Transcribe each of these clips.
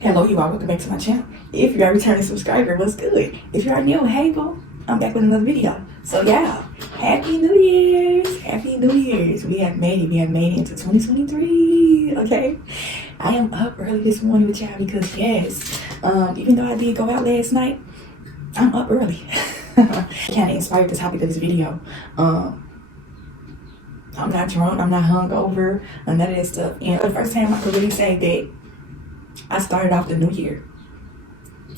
Hello you all, welcome back to my channel. If you are a returning subscriber, what's good? If you are new, hey boo, I'm back with another video. So yeah, Happy New Year's! Happy New Year's! We have made it into 2023, okay? I am up early this morning with y'all because yes, even though I did go out last night, I'm up early. Kind of inspired the topic of this video. I'm not drunk, I'm not hungover, none of that stuff. And for the first time I could really say that I started off the new year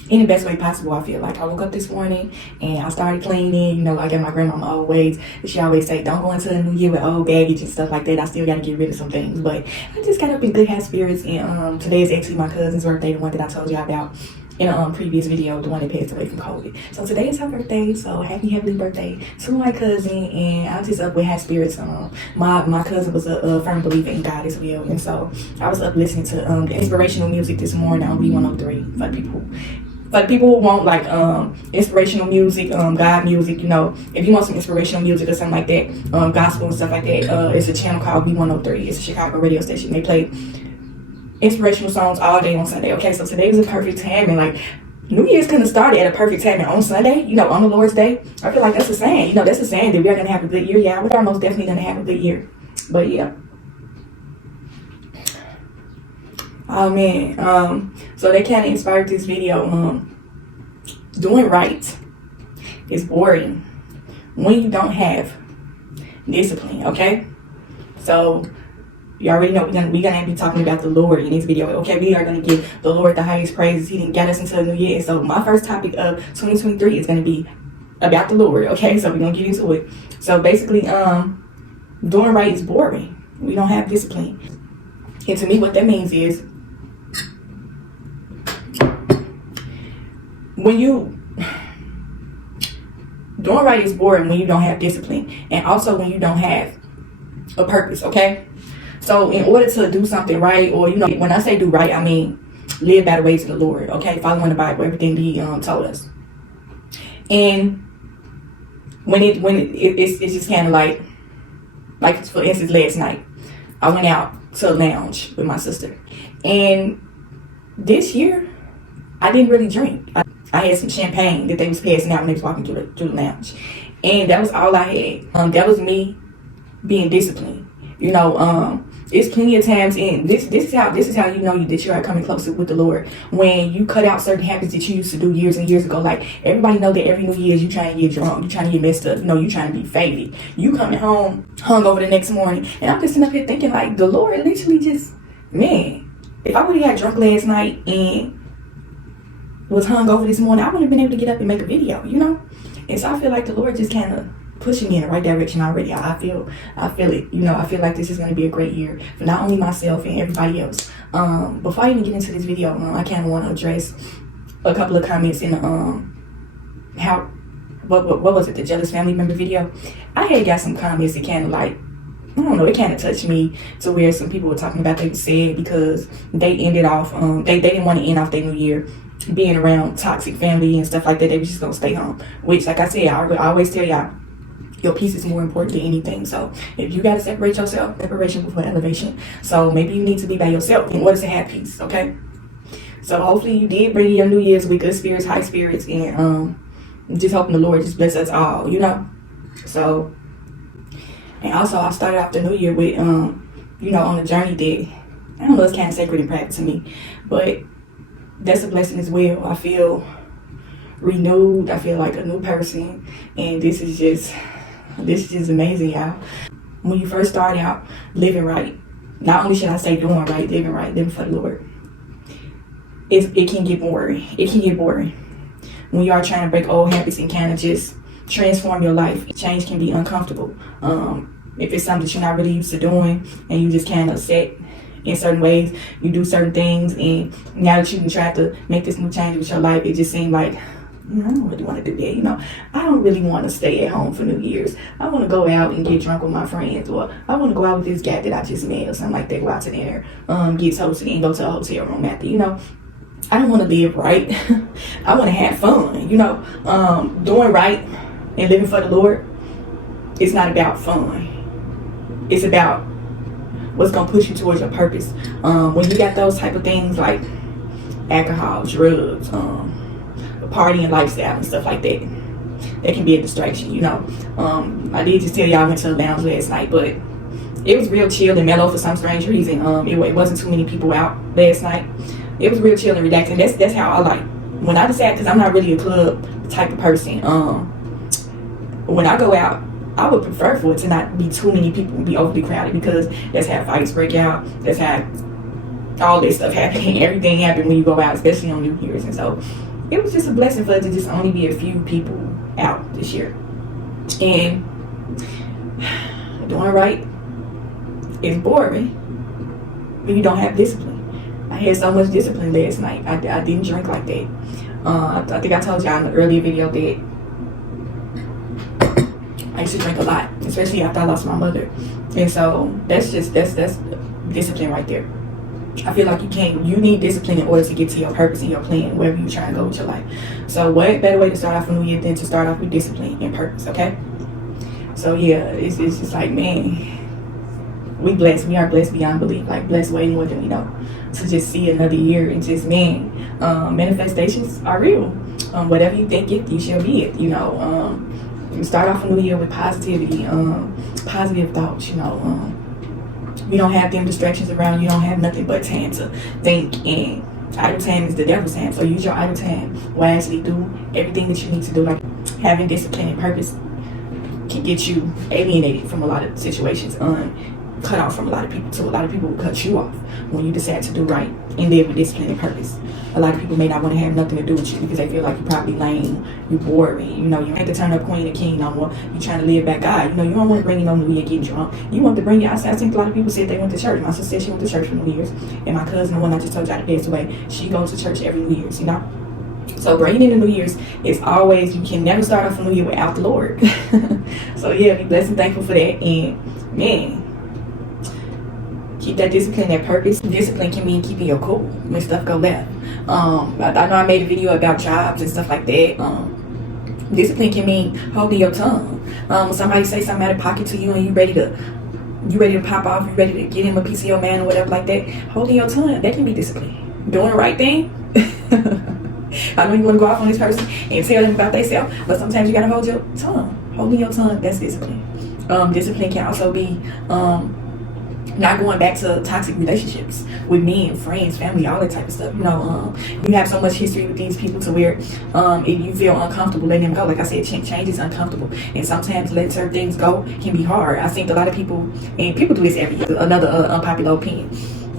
in the best way possible. I feel like I woke up this morning and I started cleaning. You know, like my grandmama always, she always say, don't go into the new year with old baggage and stuff like that. I still got to get rid of some things, but I just got up in good high spirits. And today is actually my cousin's birthday, the one that I told y'all about in a previous video, the one that passed away from COVID. So today is her birthday, so happy birthday to my cousin. And I'm just up with high spirits. My cousin was a firm believer in God as well, and so I was up listening to the inspirational music this morning on B103 for the people who want like inspirational music, God music. You know, if you want some inspirational music or something like that, gospel and stuff like that, it's a channel called B103. It's a Chicago radio station. They play inspirational songs all day on Sunday. Okay, so today was a perfect time, and like New Year's couldn't have started at a perfect time. And on Sunday, you know, on the Lord's Day, I feel like that's a sign. You know, that's a sign that we are gonna have a good year. Yeah, we are most definitely gonna have a good year. But yeah. Oh man. So they kind of inspired this video. Doing right is boring when you don't have discipline. Okay, so you already know we're gonna be talking about the Lord in this video. Okay, we are gonna give the Lord the highest praises. He didn't get us into the new year. And so my first topic of 2023 is gonna be about the Lord. Okay, so we're gonna get into it. So basically, doing right is boring. We don't have discipline. And to me, what that means is doing right is boring when you don't have discipline, and also when you don't have a purpose. Okay, so in order to do something right, or you know, when I say do right, I mean live by the ways of the Lord. Okay, following the Bible, everything that He told us. And it's just kind of like for instance, last night I went out to a lounge with my sister, and this year I didn't really drink. I had some champagne that they was passing out when they was walking through the lounge, and that was all I had. That was me being disciplined. You know, it's plenty of times, and this is how you know that you are coming closer with the Lord, when you cut out certain habits that you used to do years and years ago. Like everybody know that every New Year's you trying to get drunk, you trying to get messed up, you know, you trying to be faded. You coming home hungover the next morning, and I'm just sitting up here thinking like the Lord literally just, man, if I would have got drunk last night and was hungover this morning, I wouldn't have been able to get up and make a video, you know. And so I feel like the Lord just kind of pushing me in the right direction already. I feel it, you know. I feel like this is going to be a great year for not only myself and everybody else. Before I even get into this video, I kind of want to address a couple of comments in the what was it, the jealous family member video. I had got some comments that kind of like, I don't know, it kind of touched me to where some people were talking about they were sad because they ended off they didn't want to end off their new year being around toxic family and stuff like that. They were just gonna stay home, which, like I said, I always tell y'all, your peace is more important than anything. So if you gotta separate yourself, separation before elevation. So maybe you need to be by yourself in order to have peace. Okay, so hopefully you did bring your New Year's with good spirits, high spirits, and just hoping the Lord just bless us all, you know. So, and also I started off the new year with you know, on a journey that, I don't know, it's kind of sacred and private to me, but that's a blessing as well. I feel renewed. I feel like a new person, and this is just amazing, y'all. When you first start out living right, not only should I say doing right, living for the Lord, it can get boring. It can get boring when you are trying to break old habits and kind of just transform your life. Change can be uncomfortable. If it's something that you're not really used to doing, and you just kind of set in certain ways, you do certain things, and now that you can try to make this new change with your life, it just seems like, I don't really want to do that. You know, I don't really want to stay at home for New Year's. I want to go out and get drunk with my friends, or I want to go out with this guy that I just met or something like that, go out to dinner, get toasted and go to a hotel room after. You know, I don't want to live right. I want to have fun. You know, doing right and living for the Lord, it's not about fun. It's about what's gonna push you towards your purpose. When you got those type of things like alcohol, drugs, partying lifestyle and stuff like that, that can be a distraction, you know. I did just tell y'all I went to the lounge last night, but it was real chill and mellow for some strange reason. It wasn't too many people out last night. It was real chill and relaxing. That's how I like. When I decide, because I'm not really a club type of person. When I go out, I would prefer for it to not be too many people, be overly crowded, because that's how fights break out. That's how all this stuff happening. Everything happened when you go out, especially on New Year's. And so it was just a blessing for it to just only be a few people out this year. And doing right is boring when you don't have discipline. I had so much discipline last night. I didn't drink like that. I think I told y'all in the earlier video that I used to drink a lot, especially after I lost my mother. And so that's discipline right there. I feel like you need discipline in order to get to your purpose and your plan, wherever you're trying to go with your life. So what better way to start off a new year than to start off with discipline and purpose, okay? So yeah, it's just like, man, we are blessed beyond belief, like blessed way more than we know, to just see another year. And just, man, manifestations are real. Whatever you think it, you shall be it, you know. You start off a new year with positivity, positive thoughts, you know. You don't have them distractions around. You don't have nothing but time to think, and idle time is the devil's time. So use your idle time wisely. Do everything that you need to do. Like having discipline and purpose can get you alienated from a lot of situations, cut off from a lot of people. So a lot of people will cut you off when you decide to do right and live with discipline and purpose. A lot of people may not want to have nothing to do with you because they feel like you're probably lame, you're boring, you know, you ain't the turn up queen or king no more. You're trying to live back God. You know, you don't want to bring you no New Year getting drunk. You want to bring your outside. I think a lot of people said they went to church. My sister said she went to church for New Year's. And my cousin, the one I just told y'all that passed away, she goes to church every New Year's, you know. So bringing in the New Year's is always, you can never start off a New Year without the Lord. So yeah, be blessed and thankful for that. And man, keep that discipline, that purpose. Discipline can mean keeping your cool when stuff go left. I know I made a video about jobs and stuff like that. Discipline can mean holding your tongue. When somebody say something out of pocket to you and you ready to pop off, you ready to get him a piece of your man or whatever like that, holding your tongue, that can be discipline. Doing the right thing. I know you want to go off on this person and tell them about themselves, but sometimes you gotta hold your tongue. Holding your tongue, that's discipline. Discipline can also be not going back to toxic relationships with men, friends, family, all that type of stuff. You know, you have so much history with these people to where if you feel uncomfortable letting them go. Like I said, change is uncomfortable, and sometimes letting certain things go can be hard. I think a lot of people, and people do this every year. Another unpopular opinion.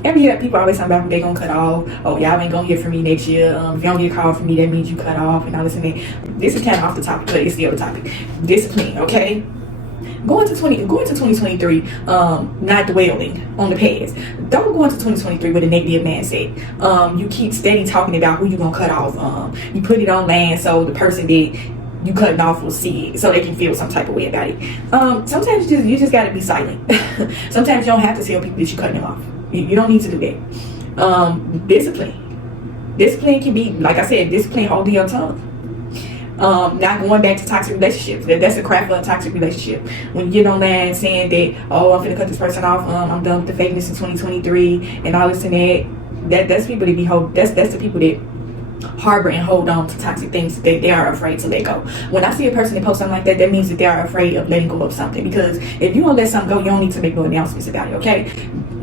Every year, people always talk about they gonna cut off. Oh, y'all ain't gonna hear from me next year. If you don't get called from me, that means you cut off and all this and that. This is kind of off the topic, but it's still a topic. Discipline, okay? Going to 2023, not dwelling on the past. Don't go into 2023 with a negative mindset. You keep steady talking about who you gonna cut off. You put it on land so the person that you cutting off will see it, so they can feel some type of way about it. Sometimes you just gotta be silent. Sometimes you don't have to tell people that you're cutting them off. You don't need to do that. Discipline can be, like I said, discipline holding your tongue. Not going back to toxic relationships. That's a crap for a toxic relationship. When you get online saying that, oh, I'm finna cut this person off, I'm done with the fakeness in 2023 and all this and that. That's people that that's the people that harbor and hold on to toxic things that they are afraid to let go. When I see a person that posts something like that, that means that they are afraid of letting go of something. Because if you don't let something go, you don't need to make no announcements about it, okay?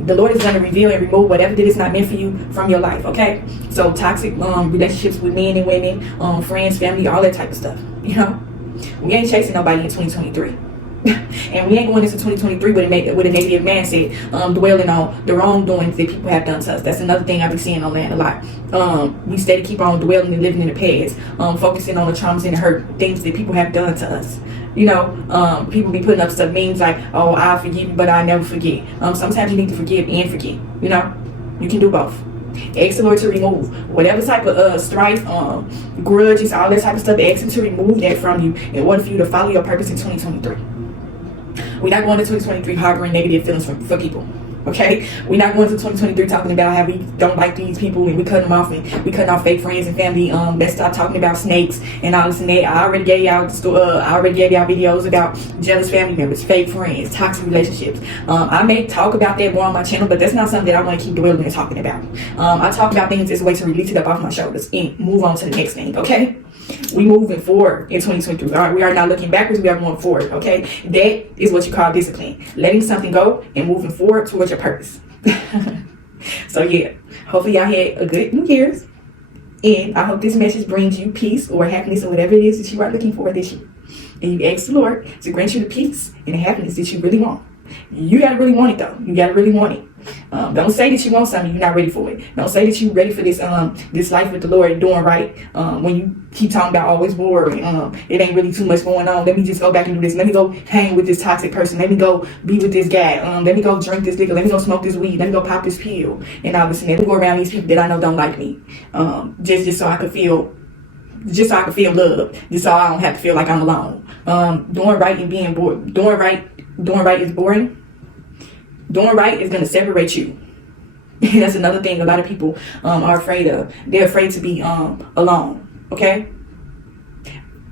The Lord is going to reveal and remove whatever that is not meant for you from your life, okay? So toxic relationships with men and women, friends, family, all that type of stuff, you know? We ain't chasing nobody in 2023. And we ain't going into 2023 with a negative mindset, dwelling on the wrongdoings that people have done to us. That's another thing I've been seeing online a lot. We steady keep on dwelling and living in the past, focusing on the traumas and the hurt things that people have done to us. You know, people be putting up stuff, means like, oh, I'll forgive you, but I never forget. Sometimes you need to forgive and forget. You know, you can do both. Ask the Lord to remove whatever type of strife, grudges, all that type of stuff. Ask Him to remove that from you in order for you to follow your purpose in 2023. We're not going to 2023 harboring negative feelings for people, Okay, we're not going to 2023 talking about how we don't like these people and we cut them off and we cutting off fake friends and family. Let's start talking about snakes and all this and that. I already gave y'all videos about jealous family members, fake friends, toxic relationships. I may talk about that more on my channel, but that's not something that I want to keep dwelling and talking about. I talk about things as a way to release it up off my shoulders and move on to the next thing. Okay, we moving forward in 2023. All right, we are not looking backwards, we are going forward. Okay, that is what you call discipline, letting something go and moving forward towards your purpose. So yeah, hopefully y'all had a good New Year's, and I hope this message brings you peace or happiness or whatever it is that you are looking for this year, and you ask the Lord to grant you the peace and the happiness that you really want. You gotta really want it though. You gotta really want it. Don't say that you want something you're not ready for it. Don't say that you're ready for this life with the Lord and doing right. When you keep talking about always bored, it ain't really too much going on. Let me just go back and do this. Let me go hang with this toxic person. Let me go be with this guy. Let me go drink this liquor. Let me go smoke this weed. Let me go pop this pill. And all this and that. Let me go around these people that I know don't like me. Just so I could feel. Just so I can feel love. Just so I don't have to feel like I'm alone. Doing right and being bored. Doing right is boring. Doing right is going to separate you. That's another thing a lot of people are afraid of. They're afraid to be alone. Okay?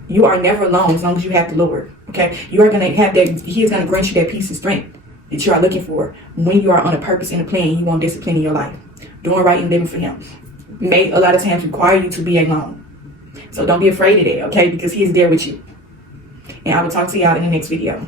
You are never alone as long as you have the Lord. Okay? You are going to have that. He is going to grant you that peace and strength that you are looking for when you are on a purpose and a plan. You want discipline in your life. Doing right and living for Him may a lot of times require you to be alone. So don't be afraid of that. Okay? Because He is there with you. And I will talk to y'all in the next video.